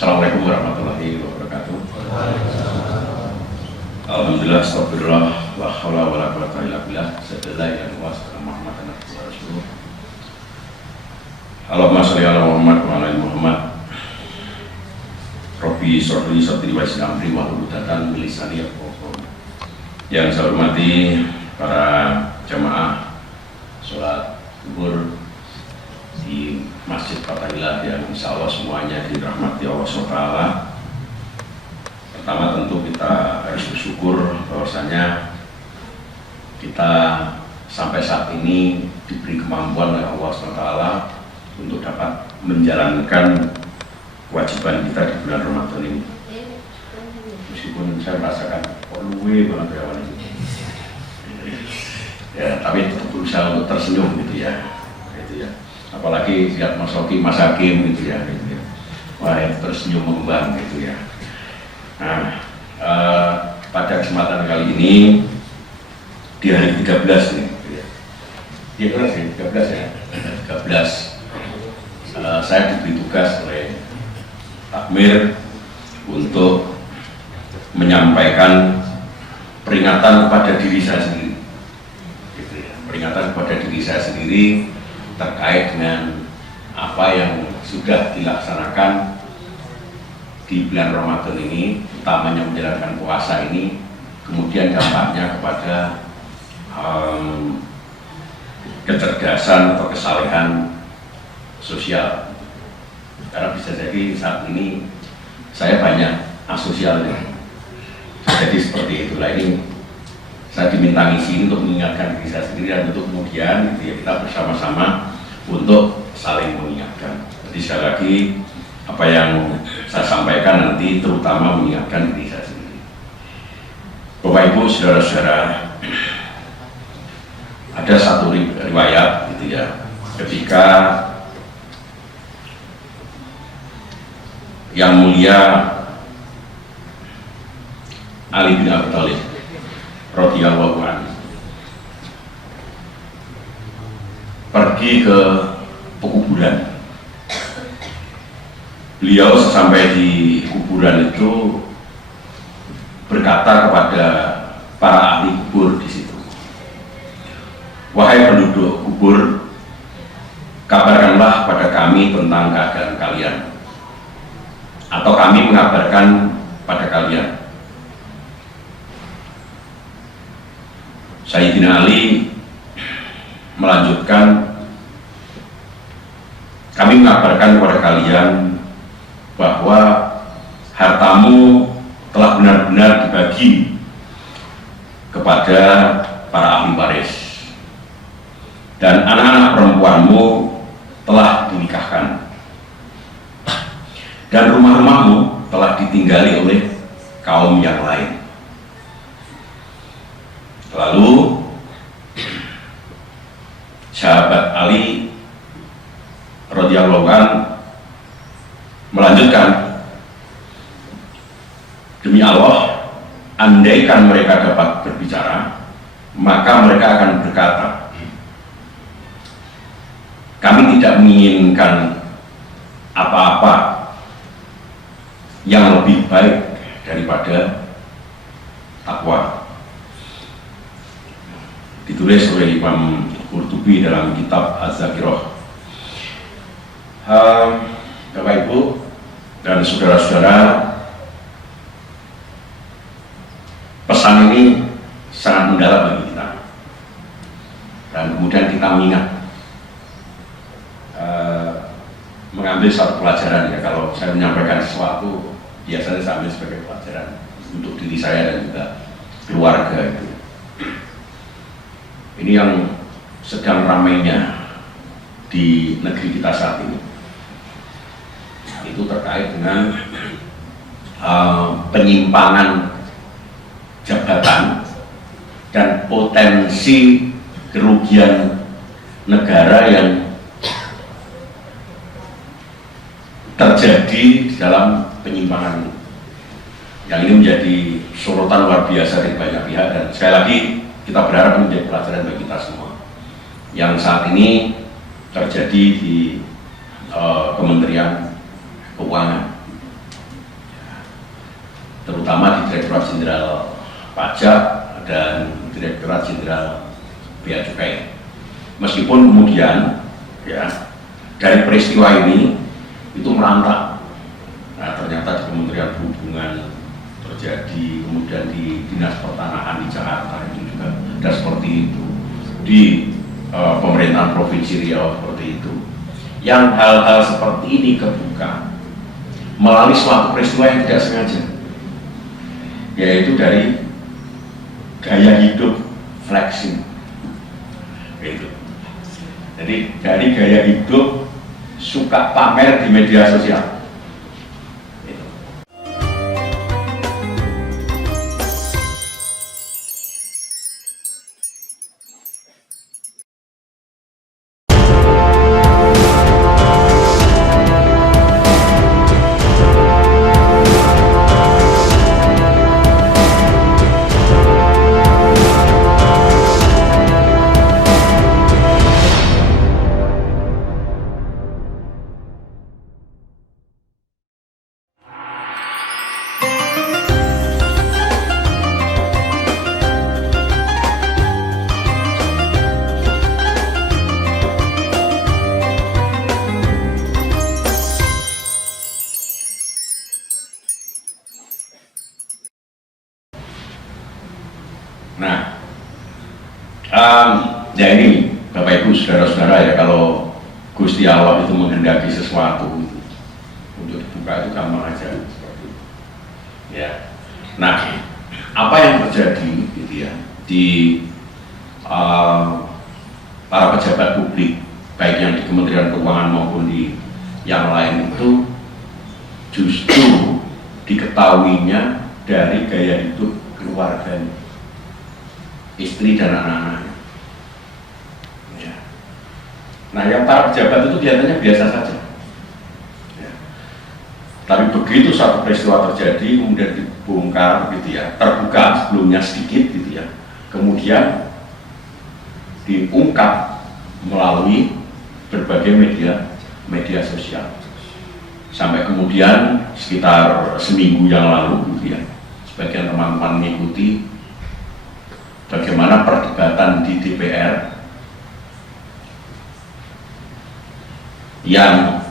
Assalamualaikum warahmatullahi wabarakatuh. Alhamdulillah, astagfirullah, la haula wala quwwata illa billah, sadallah yang luas Muhammadan Rasulullah. Allahumma sholli ala Muhammad wa ala ali Muhammad. Rabbi sholli sadri wa yassir amri wa hlul 'uqdatam min lisani yafqahu qawli. Yang saya hormati para jamaah sholat zuhur di Masjid Fathahillah yang insya Allah semuanya dirahmati Allah SWT. Pertama tentu kita harus bersyukur bahwasanya kita sampai saat ini diberi kemampuan oleh Allah SWT untuk dapat menjalankan kewajiban kita di bulan Ramadan ini. Meskipun saya merasakan luwe banget ya ini. Ya, tapi tetap berusaha untuk tersenyum gitu ya. Gitu ya. Apalagi lihat Mas Oki, Mas Hakim gitu ya. Wah, ya, tersenyum mengembang gitu ya. Nah, pada kesempatan kali ini di hari 13 nih, ya, 13 ya, 13 saya diberi tugas oleh Takmir untuk menyampaikan peringatan kepada diri saya sendiri, gitu ya. Peringatan kepada diri saya sendiri terkait dengan apa yang sudah dilaksanakan di bulan Ramadan ini, utamanya menjalankan puasa ini, kemudian dampaknya kepada kecerdasan atau kesalehan sosial. Karena bisa jadi saat ini saya banyak asosialnya, jadi seperti itulah. Ini saya diminta ngisi untuk mengingatkan diri saya sendiri dan untuk kemudian gitu ya, kita bersama-sama untuk saling mengingatkan. Jadi sekali lagi apa yang saya sampaikan nanti terutama mengingatkan diri saya sendiri. Bapak Ibu, saudara-saudara, ada satu riwayat gitu ya, ketika yang mulia Ali bin Abi Thalib radhiyallahu anhu pergi ke pekuburan. Beliau sampai di kuburan itu berkata kepada para ahli kubur di situ, "Wahai penduduk kubur, kabarkanlah pada kami tentang keadaan kalian, atau kami mengabarkan pada kalian." Sayyidina Ali melanjutkan, "Kami mengabarkan kepada kalian bahwa hartamu telah benar-benar dibagi kepada para ahli waris, dan anak-anak perempuanmu telah dinikahkan, dan rumah-rumahmu telah ditinggali oleh kaum yang lain." Lalu sahabat Ali radhiyallahu anhu melanjutkan, "Demi Allah, andaikan mereka dapat berbicara, maka mereka akan berkata, kami tidak menginginkan apa-apa yang lebih baik daripada takwa." Ditulis oleh Imam Qurtubi dalam kitab Az-Zakirah. Bapak Ibu dan saudara-saudara, pesan ini sangat mendalam bagi kita, dan kemudian kita mengingat mengambil satu pelajaran ya. Kalau saya menyampaikan sesuatu biasanya saya ambil sebagai pelajaran untuk diri saya dan juga keluarga itu. Ini yang sedang ramainya di negeri kita saat ini, itu terkait dengan penyimpangan jabatan dan potensi kerugian negara yang terjadi di dalam penyimpangan, yang ini menjadi sorotan luar biasa dari banyak pihak. Dan sekali lagi kita berharap menjadi pelajaran bagi kita semua yang saat ini terjadi di Kementerian Keuangan. terutama di Direktorat Jenderal Pajak dan Direktorat Jenderal Bea Cukai. Meskipun kemudian ya dari peristiwa ini itu merantau. Nah, ternyata di Kementerian Perhubungan terjadi, kemudian di Dinas Pertanahan di Jakarta itu juga ada seperti itu, di pemerintahan Provinsi Riau seperti itu. Yang hal-hal seperti ini kebuka melalui suatu peristiwa yang tidak sengaja, yaitu dari gaya hidup flexing. Itu. Jadi dari gaya hidup suka pamer di media sosial. Itu. Nah, ya ini Bapak Ibu saudara-saudara ya, kalau Gusti Allah itu menghendaki sesuatu untuk dibuka itu gampang aja seperti itu. Ya. Nah, apa yang terjadi gitu ya di para pejabat publik baik yang di Kementerian Keuangan maupun di yang lain itu justru diketahuinya dari gaya hidup keluarganya, istri dan anak-anaknya. Ya. Nah, yang para pejabat itu biasanya biasa saja. Ya. Tapi begitu satu peristiwa terjadi, kemudian dibongkar, gitu ya, terbuka sebelumnya sedikit, gitu ya, kemudian diungkap melalui berbagai media sosial. Sampai kemudian sekitar seminggu yang lalu, gitu ya, sebagian teman-teman mengikuti bagaimana perdebatan di DPR yang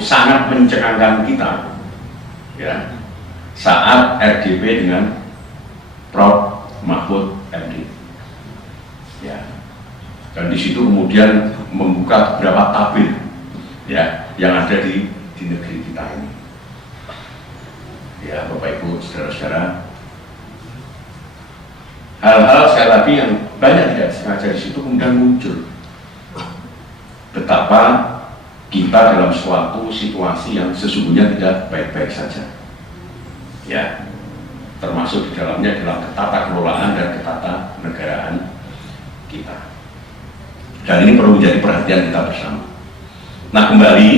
sangat mencengangkan kita, ya, saat RDP dengan Prof. Mahfud MD, ya, dan di situ kemudian membuka beberapa tabir, ya, yang ada di negeri kita ini, ya, Bapak Ibu saudara-saudara. Hal-hal sekali lagi yang banyak tidak sengaja di situ kemudian muncul betapa kita dalam suatu situasi yang sesungguhnya tidak baik-baik saja, ya, termasuk di dalamnya dalam ketata kelolaan dan ketata negaraan kita, dan ini perlu menjadi perhatian kita bersama. Nah, kembali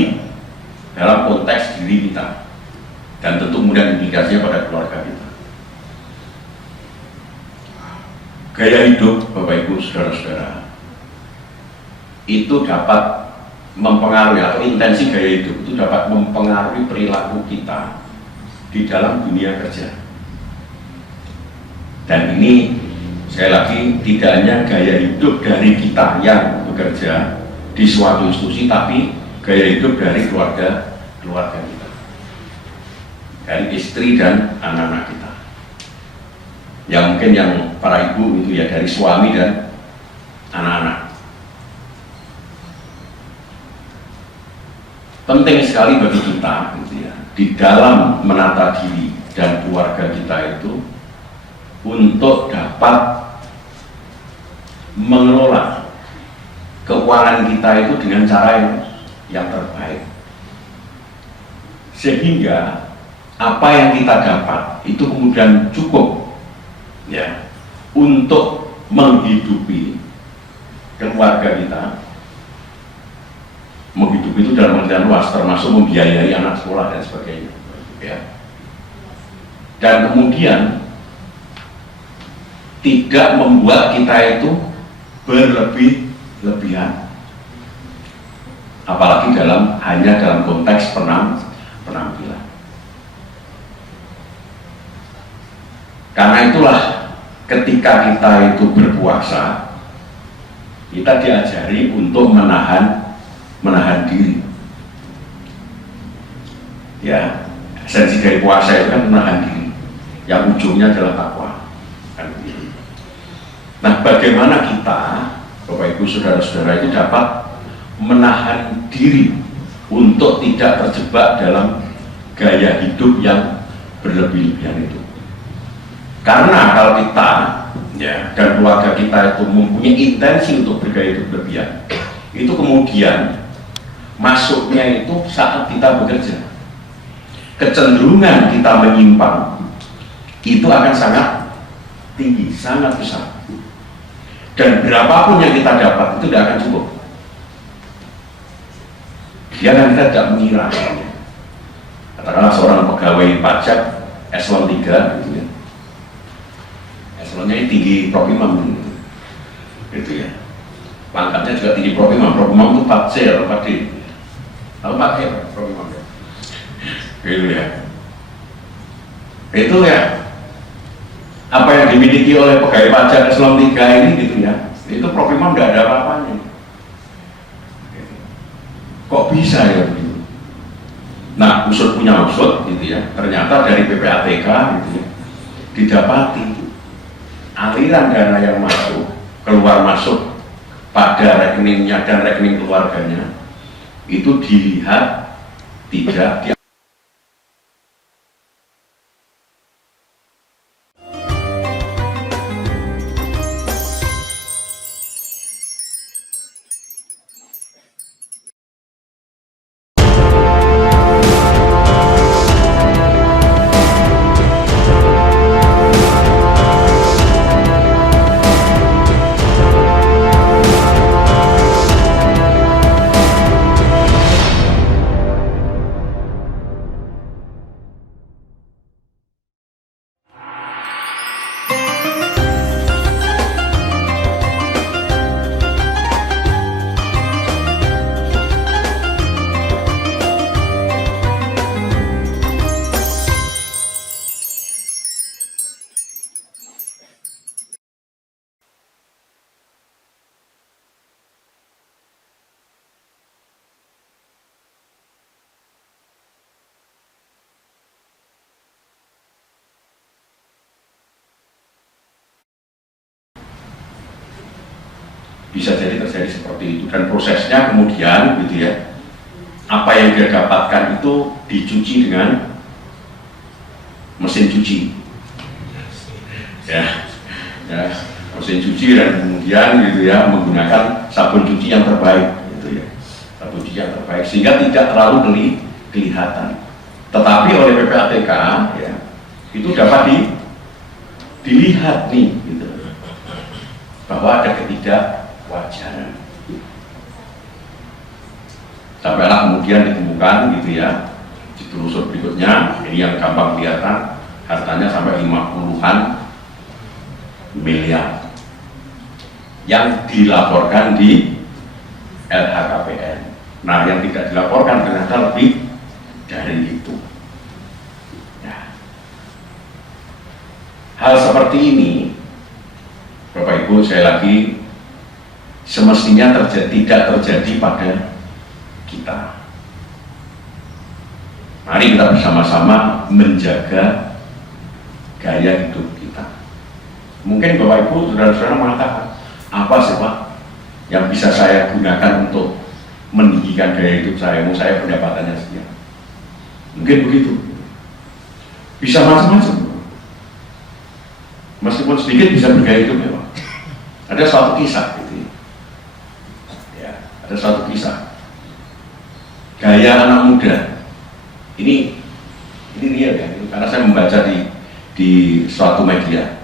dalam konteks diri kita dan tentu kemudian implikasinya pada keluarga kita. Gaya hidup, Bapak Ibu saudara-saudara, itu dapat mempengaruhi, atau intensi gaya hidup itu dapat mempengaruhi perilaku kita di dalam dunia kerja. Dan ini sekali lagi tidak hanya gaya hidup dari kita yang bekerja di suatu institusi, tapi gaya hidup dari keluarga kita, dari istri dan anak-anak kita. Yang mungkin yang para ibu itu ya dari suami dan anak-anak. Penting sekali bagi kita gitu ya, di dalam menata diri dan keluarga kita itu untuk dapat mengelola keuangan kita itu dengan cara yang terbaik, sehingga apa yang kita dapat itu kemudian cukup, ya, untuk menghidupi keluarga kita. Menghidupi itu dalam artian luas, termasuk membiayai anak sekolah dan sebagainya, ya. Dan kemudian tidak membuat kita itu berlebih-lebihan, apalagi hanya dalam konteks penampilan. Karena itulah ketika kita itu berpuasa, kita diajari untuk menahan diri. Ya, esensi dari puasa itu kan menahan diri, yang ujungnya adalah takwa. Kan begitu. Nah, bagaimana kita, Bapak Ibu saudara-saudara, itu dapat menahan diri untuk tidak terjebak dalam gaya hidup yang berlebih-lebihan itu? Karena kalau kita ya dan keluarga kita itu mempunyai intensi untuk bergaya hidup berlebihan, itu kemudian masuknya itu saat kita bekerja, kecenderungan kita menyimpang itu akan sangat tinggi, sangat besar, dan berapapun yang kita dapat itu tidak akan cukup. Dia kan kita tidak mengira, katakanlah seorang pegawai pajak eselon 3 gitu ya, eselonnya tinggi Propimam gitu ya, pangkatnya juga tinggi Propimam itu 4C atau 4D, atau 4E Propimam gitu ya. Itu ya apa yang dimiliki oleh pegawai pajak eselon 3 ini gitu ya, itu Propimam tidak ada apa-apanya. Kok bisa ya begitu? Nah, usut punya usut gitu ya, ternyata dari PPATK gitu ya, didapati aliran dana yang masuk, keluar masuk pada rekeningnya dan rekening keluarganya itu dilihat tidak di bisa jadi terjadi seperti itu, dan prosesnya kemudian gitu ya, apa yang dia dapatkan itu dicuci dengan mesin cuci ya, mesin cuci, dan kemudian gitu ya menggunakan sabun cuci yang terbaik gitu ya, sabun cuci yang terbaik sehingga tidak terlalu kelihatan, tetapi oleh PPATK ya itu dapat dilihat nih gitu, bahwa ada ketidakwajaran. Sampailah kemudian ditemukan gitu ya, ditelusur berikutnya, ini yang gampang kelihatan, hartanya sampai 50-an miliar yang dilaporkan di LHKPN. Nah, yang tidak dilaporkan ternyata lebih dari itu. Nah, hal seperti ini, Bapak Ibu, saya lagi semestinya tidak terjadi pada kita. Mari kita bersama-sama menjaga gaya hidup kita. Mungkin Bapak Ibu, saudara-saudara mengatakan, apa sih Pak yang bisa saya gunakan untuk meninggikan gaya hidup saya? Mau saya pendapatannya sekian. Mungkin begitu. Bisa macam-macam. Meskipun sedikit bisa bergaya hidup ya Pak. Ada suatu kisah gitu ya, ada suatu kisah gaya anak muda. Ini real ya, karena saya membaca di suatu media.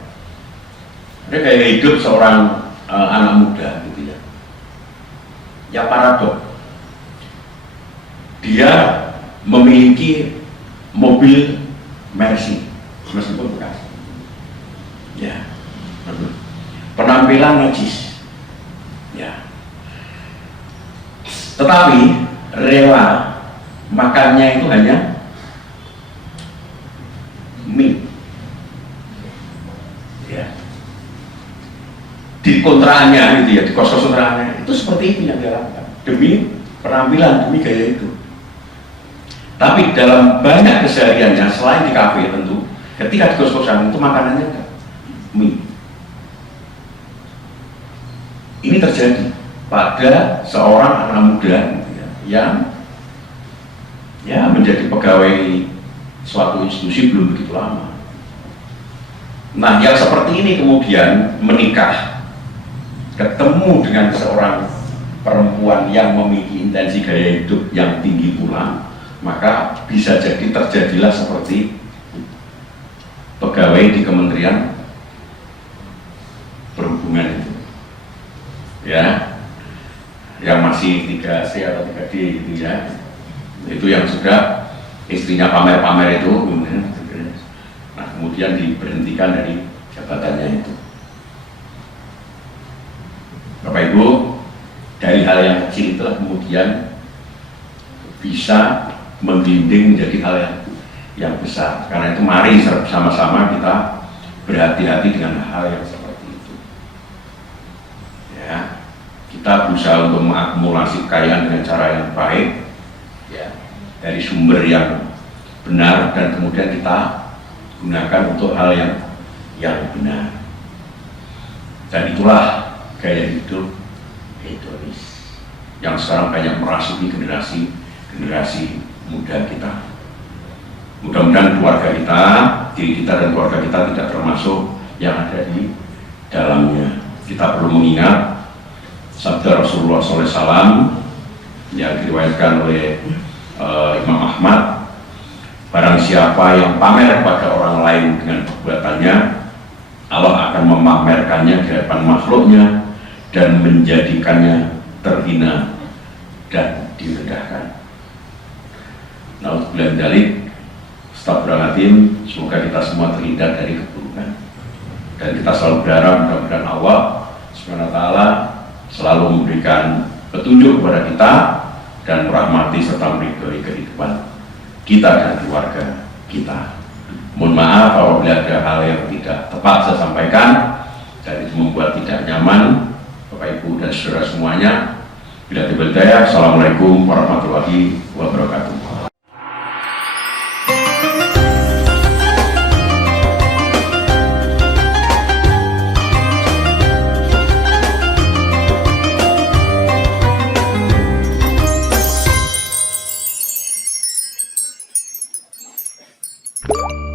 Ada gaya hidup seorang anak muda gitu ya, yang paradok. Dia memiliki mobil Mercy meskipun bekas. Ya, penampilan najis. Ya, tetapi rela makannya itu hanya mie. di kontraannya gitu ya, di kos-kos kontraannya itu seperti itu yang dia lakukan demi penampilan, demi gaya itu. Tapi dalam banyak kesehariannya selain di kafe tentu, ketika di kos-kosan itu makanannya enggak mie. Ini terjadi pada seorang anak muda gitu ya, yang ya menjadi pegawai suatu institusi belum begitu lama. Nah, yang seperti ini kemudian menikah, ketemu dengan seorang perempuan yang memiliki intensi gaya hidup yang tinggi pula, maka bisa jadi terjadilah seperti pegawai di Kementerian Perhubungan itu, ya, yang masih 3C atau 3D gitu ya, itu yang sudah istrinya pamer-pamer itu, nah kemudian diberhentikan dari jabatannya itu. Bapak Ibu, dari hal yang kecil itulah kemudian bisa menggelinding menjadi hal yang besar. Karena itu mari bersama-sama kita berhati-hati dengan hal yang seperti itu. Ya, kita berusaha untuk mengakumulasi kekayaan dengan cara yang baik, ya, dari sumber yang benar, dan kemudian kita gunakan untuk hal yang benar. Dan itulah gaya hidup hedonis yang sekarang banyak merasuki generasi muda kita. Mudah-mudahan keluarga kita, diri kita dan keluarga kita tidak termasuk yang ada di dalamnya. Kita perlu mengingat sabda Rasulullah SAW yang diriwayatkan oleh Imam Ahmad, barang siapa yang pamer kepada orang lain dengan perbuatannya, Allah akan memamerkannya di hadapan makhluknya dan menjadikannya terhina dan direndahkan. Na'udzubillah min dzalik. Astagfirullahaladzim. Semoga kita semua terhindar dari keburukan, dan kita selalu berharap mudah-mudahan Allah Subhanahu wa Ta'ala selalu memberikan petunjuk kepada kita dan merahmati serta meridhoi kehidupan kita dan keluarga kita. Mohon maaf apabila ada hal yang tidak tepat saya sampaikan dan itu membuat tidak nyaman Bapak Ibu dan saudara semuanya. Bila diberdaya, Assalamualaikum warahmatullahi wabarakatuh. You